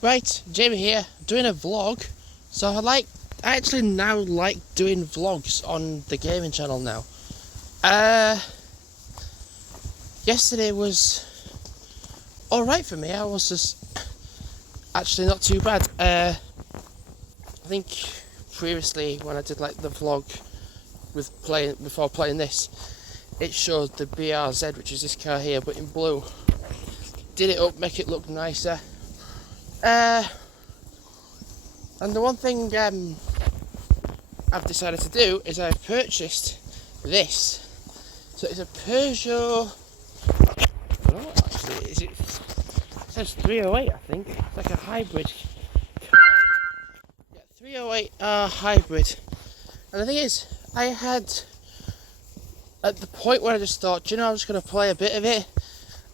Right, Jamie here, doing a vlog. So I actually now like doing vlogs on the gaming channel now. Yesterday was alright for me. I was just actually not too bad. I think previously when I did like the vlog before playing this, it showed the BRZ, which is this car here, but in blue. Did it up, make it look nicer. And the one thing I've decided to do is I've purchased this. So it's a Peugeot. I don't know actually. It says 308, I think. It's like a hybrid car. Yeah, 308R hybrid. And the thing is, I had at the point where I just thought, I'm just going to play a bit of it.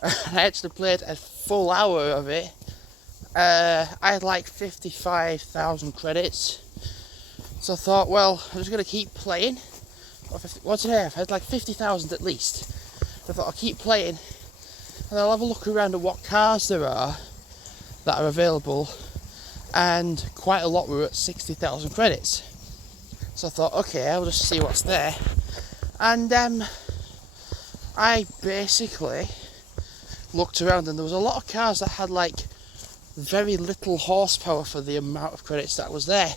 And I actually played a full hour of it. I had like 55,000 credits, so I thought, well, I'm just going to keep playing. What's today? I've had like 50,000 at least. So I thought I'll keep playing, and I'll have a look around at what cars there are that are available, and quite a lot were at 60,000 credits. So I thought, okay, I'll just see what's there, and I basically looked around, and there was a lot of cars that had like very little horsepower for the amount of credits that was there.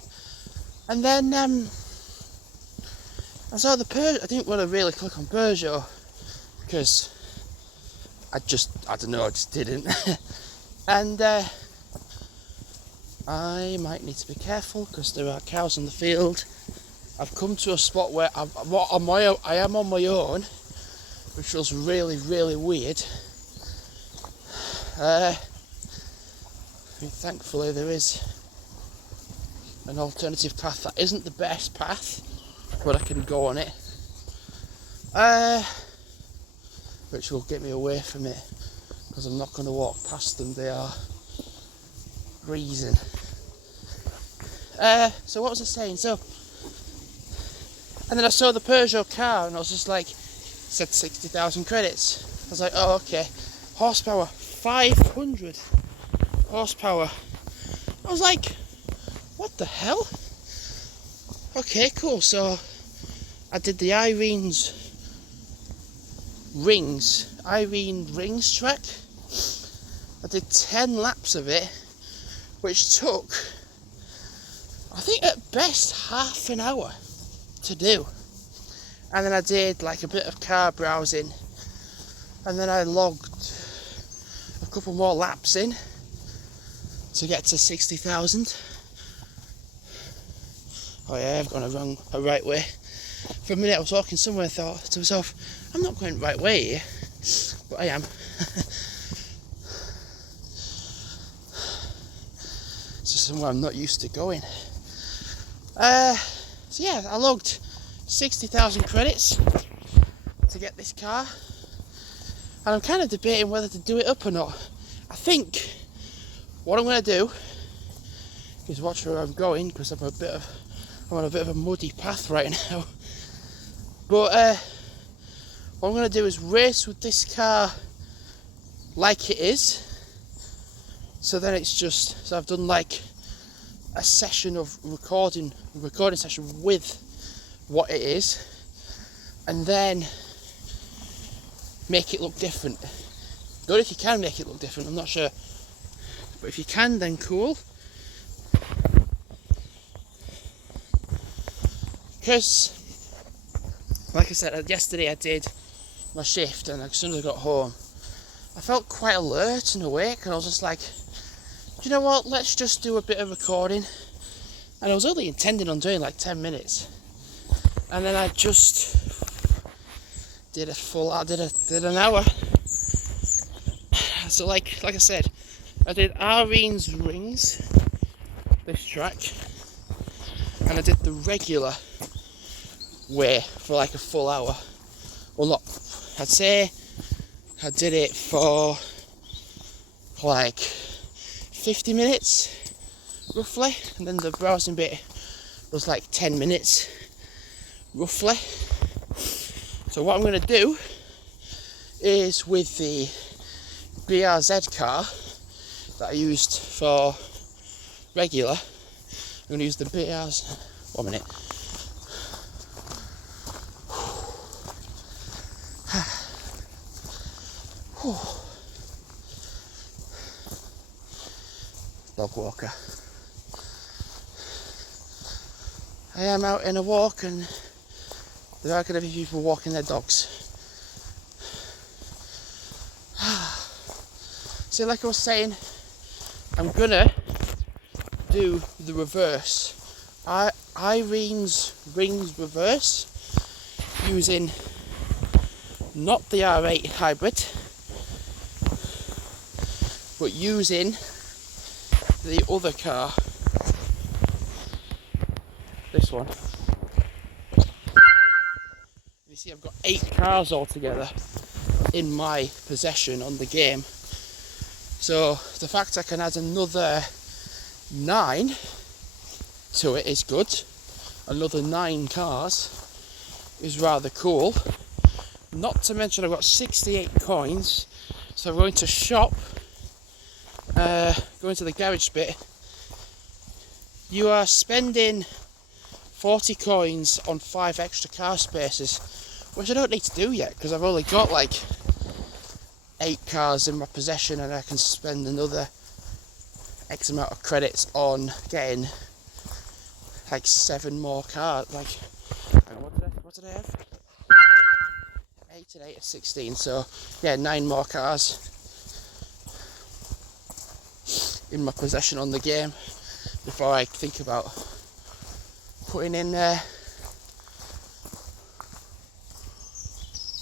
And then I saw the Peugeot. I didn't want to really click on Peugeot because I don't know, I just didn't. And I might need to be careful because there are cows in the field. I've come to a spot where I am on my own, which feels really, really weird. Thankfully there is an alternative path that isn't the best path, but I can go on it, which will get me away from it because I'm not going to walk past them. They are grazing. So what was I saying? And then I saw the Peugeot car and I was just like, it said 60,000 credits. I was like, oh okay, horsepower 500 horsepower. I was like, what the hell? Okay, cool. So I did the Irene Rings track. I did 10 laps of it, which took, I think at best, half an hour to do. And then I did like a bit of car browsing, and then I logged a couple more laps in to get to 60,000. Oh yeah, I've gone a right way. For a minute I was walking somewhere and thought to myself, I'm not going the right way here, but I am. It's just somewhere I'm not used to going. So yeah, I logged 60,000 credits to get this car, and I'm kind of debating whether to do it up or not. I think what I'm going to do is watch where I'm going, because I'm on a bit of a muddy path right now. But what I'm going to do is race with this car like it is. So then so I've done like a session of recording session with what it is, and then make it look different. Good if you can make it look different, I'm not sure. But if you can, then cool. Because, like I said, yesterday I did my shift, and as soon as I got home, I felt quite alert and awake, and I was just like, you know what, let's just do a bit of recording. And I was only intending on doing like 10 minutes. And then I just did did an hour. So like I said, I did Irene's Rings, this track, and I did the regular way for like a full hour. Well, not, I'd say I did it for like 50 minutes roughly, and then the browsing bit was like 10 minutes roughly. So what I'm going to do is with the BRZ car that I used for regular, I'm going to use the BRs. 1 minute. Dog walker. I am out in a walk and there are going to be people walking their dogs. See, like I was saying, I'm gonna do the reverse. Irene's rings reverse using not the R8 hybrid, but using the other car, this one. You see, I've got 8 cars altogether in my possession on the game. So the fact I can add another 9 to it is good. Another 9 cars is rather cool. Not to mention I've got 68 coins, so I'm going to shop, going to the garage bit. You are spending 40 coins on 5 extra car spaces, which I don't need to do yet because I've only got like 8 cars in my possession, and I can spend another X amount of credits on getting like 7 more cars. Like, what did I have? 8 and 8 is 16, so yeah, 9 more cars in my possession on the game before I think about putting in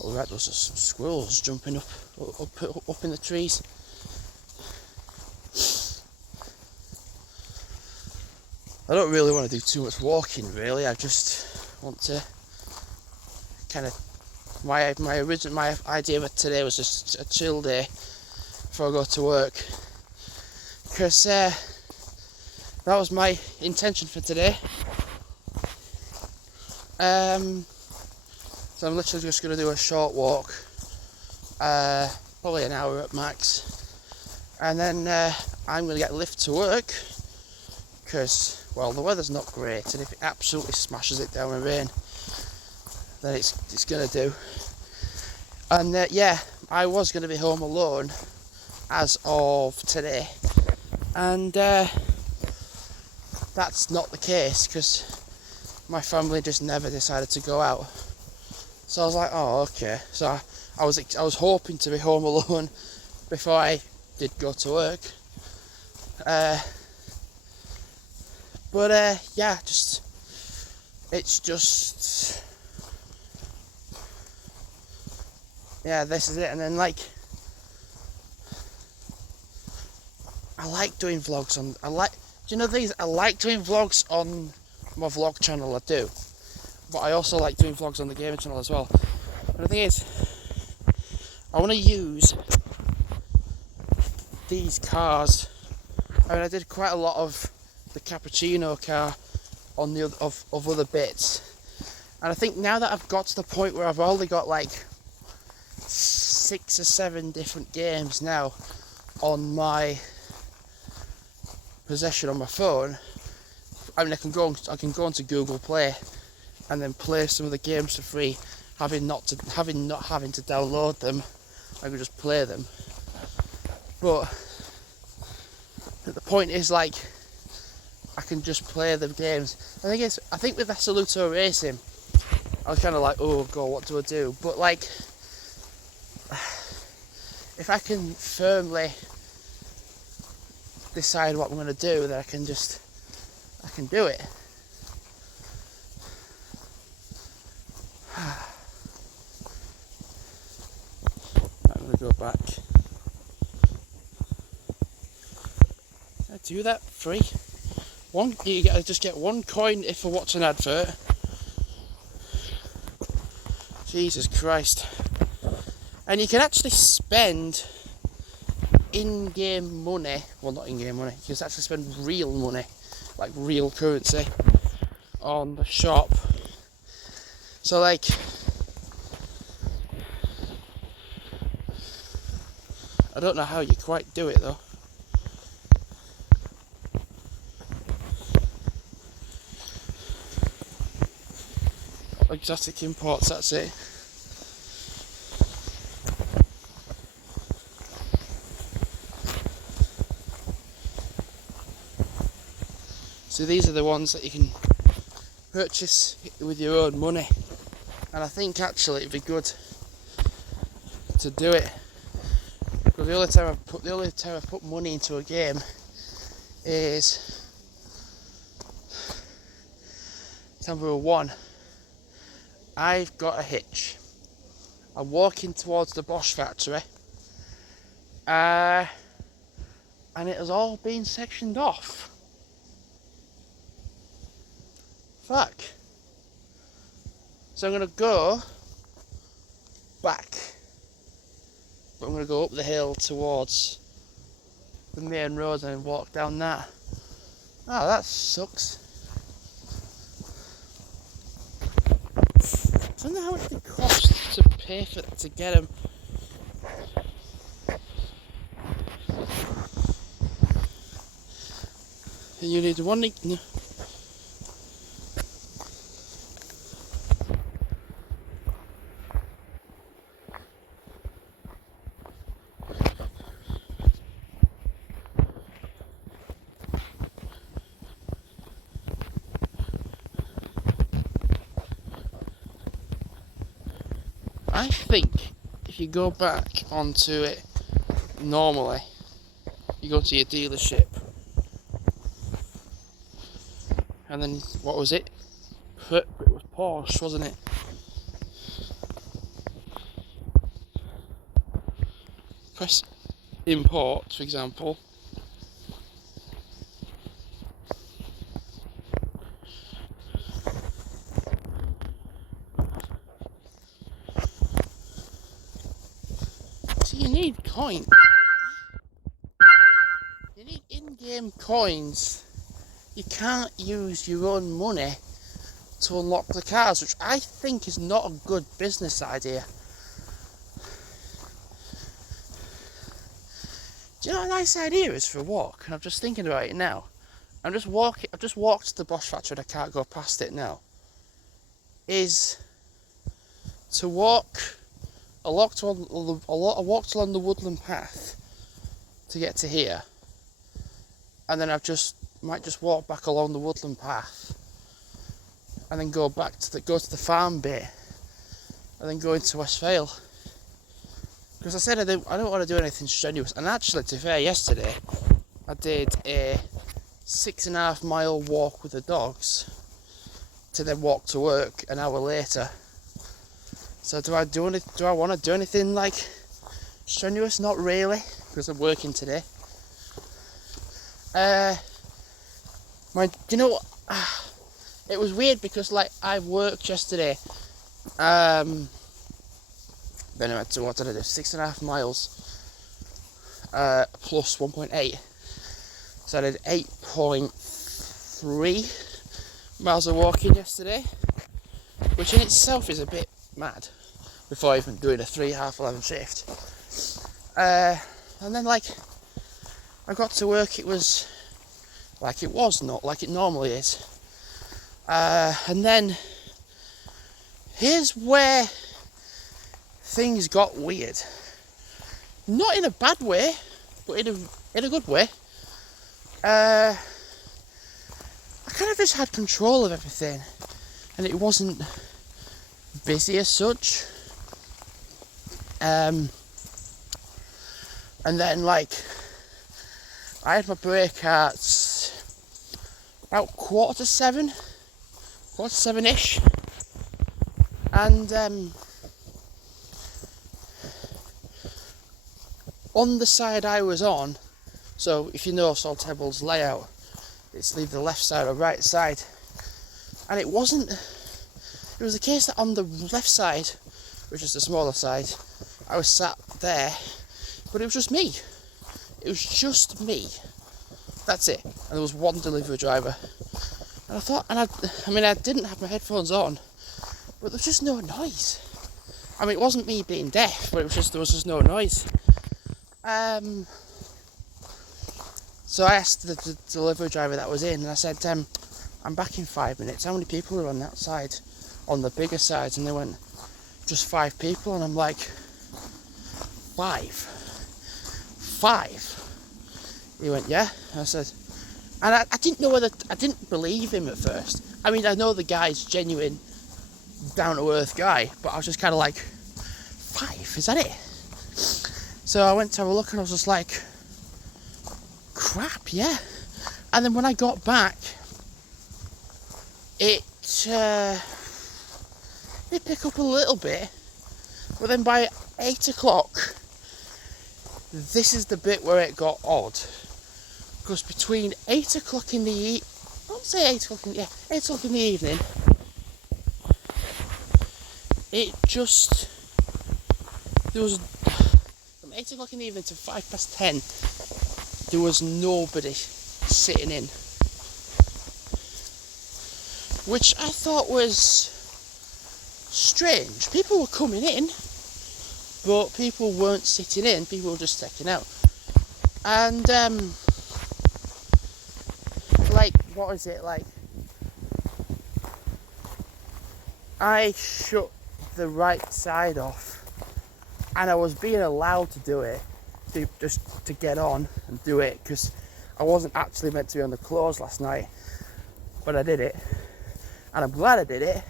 oh right, those are some squirrels jumping up in the trees. I don't really want to do too much walking really, I just want to kind of, my idea of today was just a chill day before I go to work, because that was my intention for today. So I'm literally just going to do a short walk, probably an hour at max, and then I'm going to get a lift to work because, well, the weather's not great, and if it absolutely smashes it down with rain, then it's going to do. And yeah, I was going to be home alone as of today, and that's not the case because my family just never decided to go out. So I was like, oh, okay. So I was hoping to be home alone before I did go to work. But yeah, it's just, yeah, this is it. And then like, I like doing vlogs on, do you know these? I like doing vlogs on my vlog channel, I do. But I also like doing vlogs on the gaming channel as well. And the thing is, I want to use these cars. I mean, I did quite a lot of the cappuccino car on the of other bits, and I think now that I've got to the point where I've only got like 6 or 7 different games now on my possession on my phone. I mean, I can go onto Google Play and then play some of the games for free, not having to download them. I could just play them. But the point is, like, I can just play the games. I think with Assoluto Racing, I was kind of like, oh god, what do I do? But like, if I can firmly decide what I'm going to do, then I can do it. I'm going to go back. I do that free. You just get 1 coin if I watch an advert. Jesus Christ. And you can actually spend in-game money, well, not in-game money, you can actually spend real money, like real currency, on the shop. So like, I don't know how you quite do it though. exotic imports, that's it. So these are the ones that you can purchase with your own money, and I think actually it'd be good to do it, because the only time I've put money into a game is number one. I've got a hitch. I'm walking towards the Bosch factory, and it has all been sectioned off. Fuck. So I'm going to go back, but I'm going to go up the hill towards the main road and walk down that. Oh, that sucks. I don't know how much it costs to pay for to get them. And you need one. I think if you go back onto it normally, you go to your dealership, and then what was it? It was Porsche, wasn't it? Press import, for example. So you need coins. You need in-game coins. You can't use your own money to unlock the cars, which I think is not a good business idea. Do you know what a nice idea is for a walk? And I'm just thinking about it now. I've just walked to the Bosch factory and I can't go past it now. Is to walk walked along the woodland path to get to here, and then might just walk back along the woodland path, and then go to the farm bit, and then go into West Vale. Because I said I don't want to do anything strenuous, and actually, to be fair, yesterday I did a 6.5 mile walk with the dogs to then walk to work an hour later. So do I want to do anything like strenuous? Not really, because I'm working today. You know what? It was weird because like I worked yesterday. Then I went to, what did I do? 6.5 miles plus 1.8. So I did 8.3 miles of walking yesterday, which in itself is a bit mad before even doing a 3:30 shift. And then like I got to work, it was not like it normally is. And then here's where things got weird. Not in a bad way, but in a good way. I kind of just had control of everything, and it wasn't busy as such. And then like I had my break at about 7:45-ish, and on the side I was on, so if you know Saltable's layout, it's either the left side or right side, and it was the case that on the left side, which is the smaller side, I was sat there, but it was just me. That's it. And there was one delivery driver. And I thought, I didn't have my headphones on, but there was just no noise. I mean, it wasn't me being deaf, but there was just no noise. So I asked the delivery driver that was in, and I said, I'm back in 5 minutes. How many people are on that side? on the bigger sides, and they went, just 5 people, and I'm like, 5? He went, yeah. And I said, and I didn't know whether, I didn't believe him at first. I mean, I know the guy's genuine, down-to-earth guy, but I was just kind of like, 5, is that it? So I went to have a look, and I was just like, crap, yeah. And then when I got back, it picked up a little bit, but then by 8 o'clock, this is the bit where it got odd. Because between 8 o'clock in the 8 o'clock in the evening, there was, from 8 o'clock in the evening to 10:05, there was nobody sitting in. Which I thought was strange. People were coming in, but people weren't sitting in, people were just checking out. And, what is it, I shut the right side off, and I was being allowed to do it, just to get on and do it, because I wasn't actually meant to be on the close last night, but I did it, and I'm glad I did it,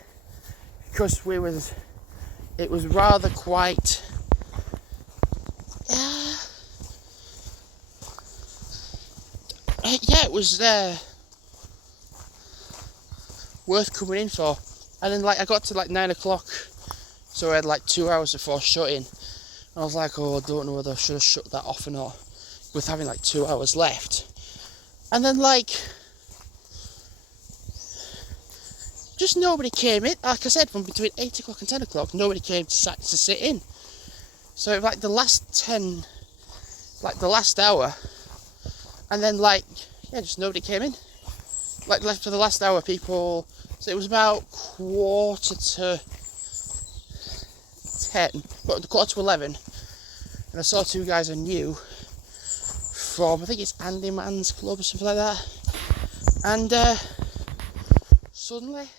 because it was rather quite, it was worth coming in for. And then I got to 9 o'clock, so I had 2 hours before shutting, and I was like, oh, I don't know whether I should have shut that off or not, with having 2 hours left. And then just nobody came in. Like I said, from between 8 o'clock and 10 o'clock, nobody came to sit in. So the last hour, and then just nobody came in. Left for the last hour, people. So it was about 11, and I saw 2 guys I knew from, I think it's Andy Mann's club or something like that. And suddenly,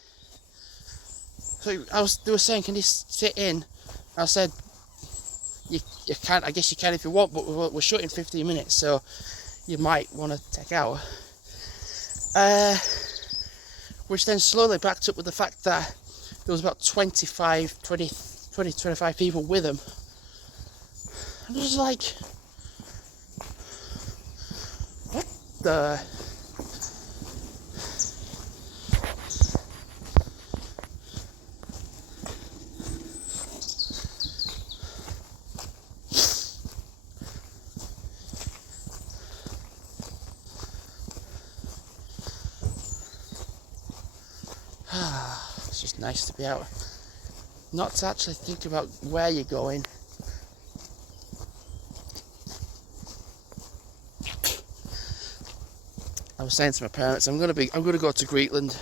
they were saying, can you sit in? I said, you can, I guess you can if you want, but we're shutting 15 minutes, so you might want to take out. Which then slowly backed up with the fact that there was about 25 people with them. And I was like, what the? It's just nice to be out, not to actually think about where you're going. I was saying to my parents, I'm gonna go to Greenland,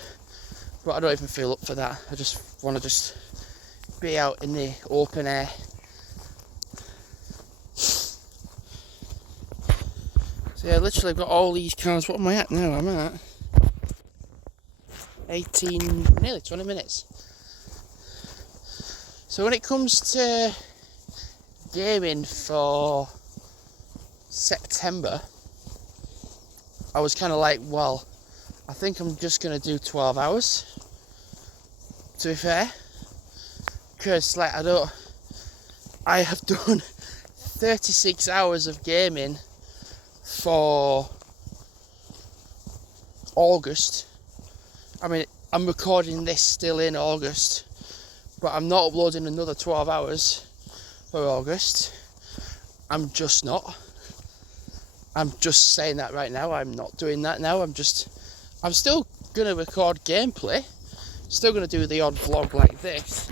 but I don't even feel up for that. I just want to be out in the open air. So yeah, literally I've got all these cars. What am I at now? I'm at 18, nearly 20 minutes. So when it comes to gaming for September, I was kind of like, well, I think I'm just going to do 12 hours, to be fair, because I have done 36 hours of gaming for August. I mean, I'm recording this still in August, but I'm not uploading another 12 hours for August. I'm just not. I'm just saying that right now. I'm not doing that now. I'm still going to record gameplay. Still going to do the odd vlog like this.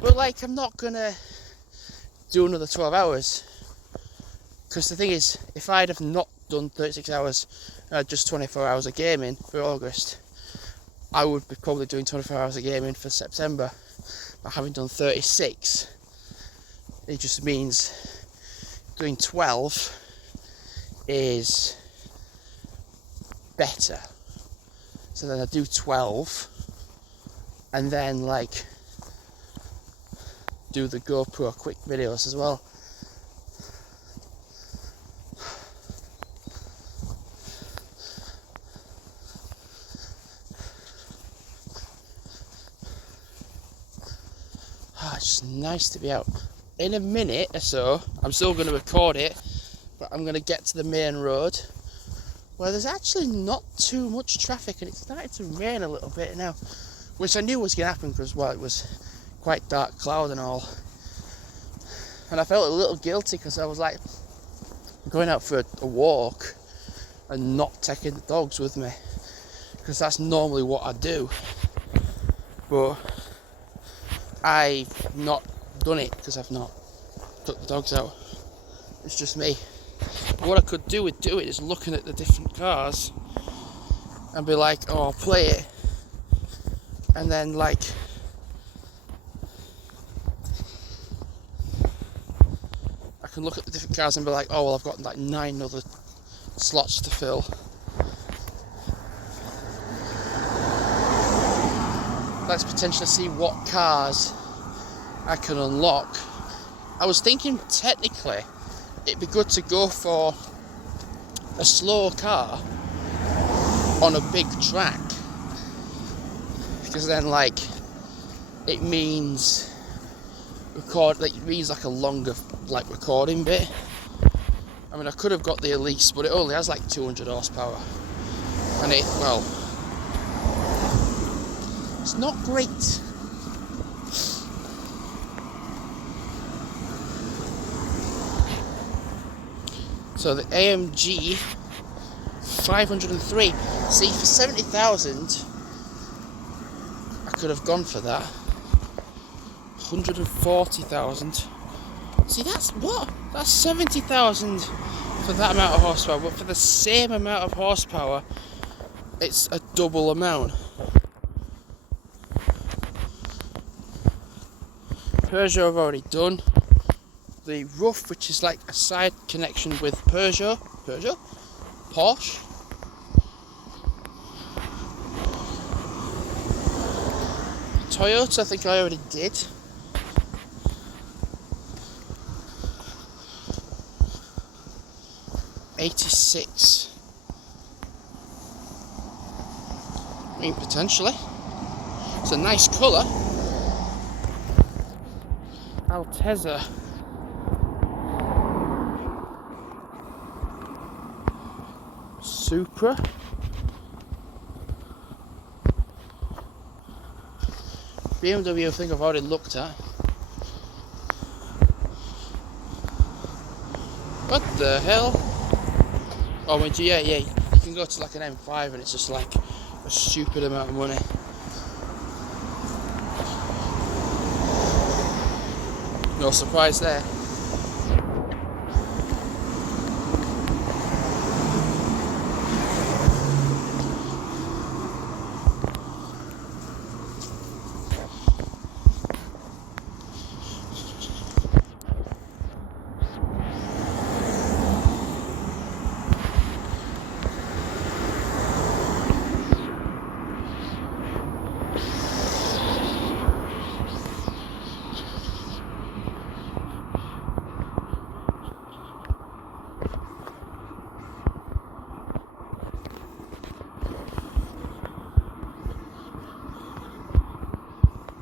But I'm not going to do another 12 hours. Because the thing is, if I'd have not done 36 hours, just 24 hours of gaming for August, I would be probably doing 24 hours of gaming for September. But having done 36, it just means doing 12 is better. So then I do 12, and then like do the GoPro quick videos as well. It's just nice to be out. In a minute or so, I'm still going to record it, but I'm going to get to the main road where there's actually not too much traffic, and it's starting to rain a little bit now, which I knew was going to happen because, well, it was quite dark cloud and all. And I felt a little guilty because I was like going out for a walk and not taking the dogs with me, because that's normally what I do. But I've not done it because I've not took the dogs out. It's just me. What I could do with doing is looking at the different cars and be like, oh, I'll play it, and then like I can look at the different cars and be like, oh well, I've got like 9 other slots to fill. Let's potentially see what cars I can unlock. I was thinking technically it'd be good to go for a slow car on a big track, because then like it means like a longer like recording bit. I mean, I could have got the Elise, but it only has like 200 horsepower, and it's not great. So the AMG 503. See, for 70,000, I could have gone for that. 140,000. See, that's 70,000 for that amount of horsepower, but for the same amount of horsepower, it's a double amount. Peugeot I've already done. The Rough, which is like a side connection with Porsche. Toyota, I think I already did. '86. I mean, potentially. It's a nice colour. Altezza. Supra. BMW, I think I've already looked at. What the hell? Oh, yeah, you can go to like an M5 and it's just like a stupid amount of money. No surprise there.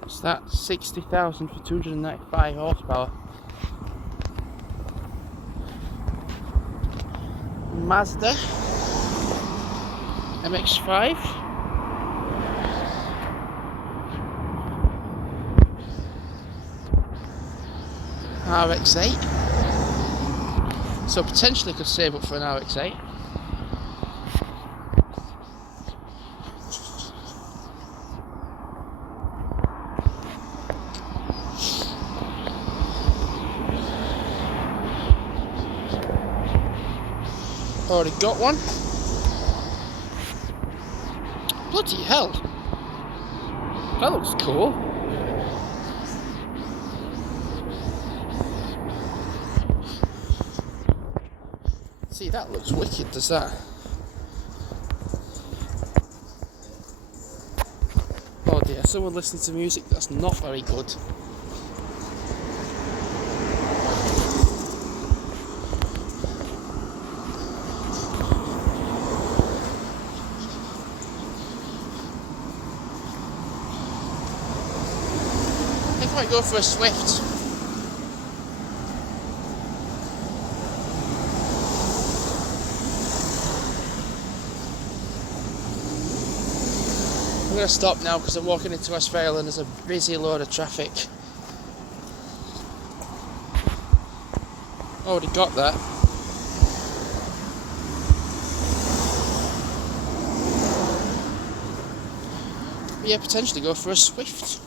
So that's 60,000 for 295 horsepower. Mazda MX-5. RX-8. So potentially could save up for an RX-8. Already got one. Bloody hell. That looks cool. See, that looks wicked, does that? Oh dear. someone listening to music that's not very good. I think I might go for a Swift. I'm going to stop now because I'm walking into Westphal and there's a busy load of traffic. Already got that. But yeah, potentially go for a Swift.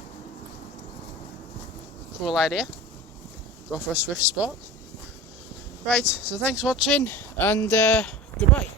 Cool idea. Go for a Swift Sport. Right, so thanks for watching and goodbye.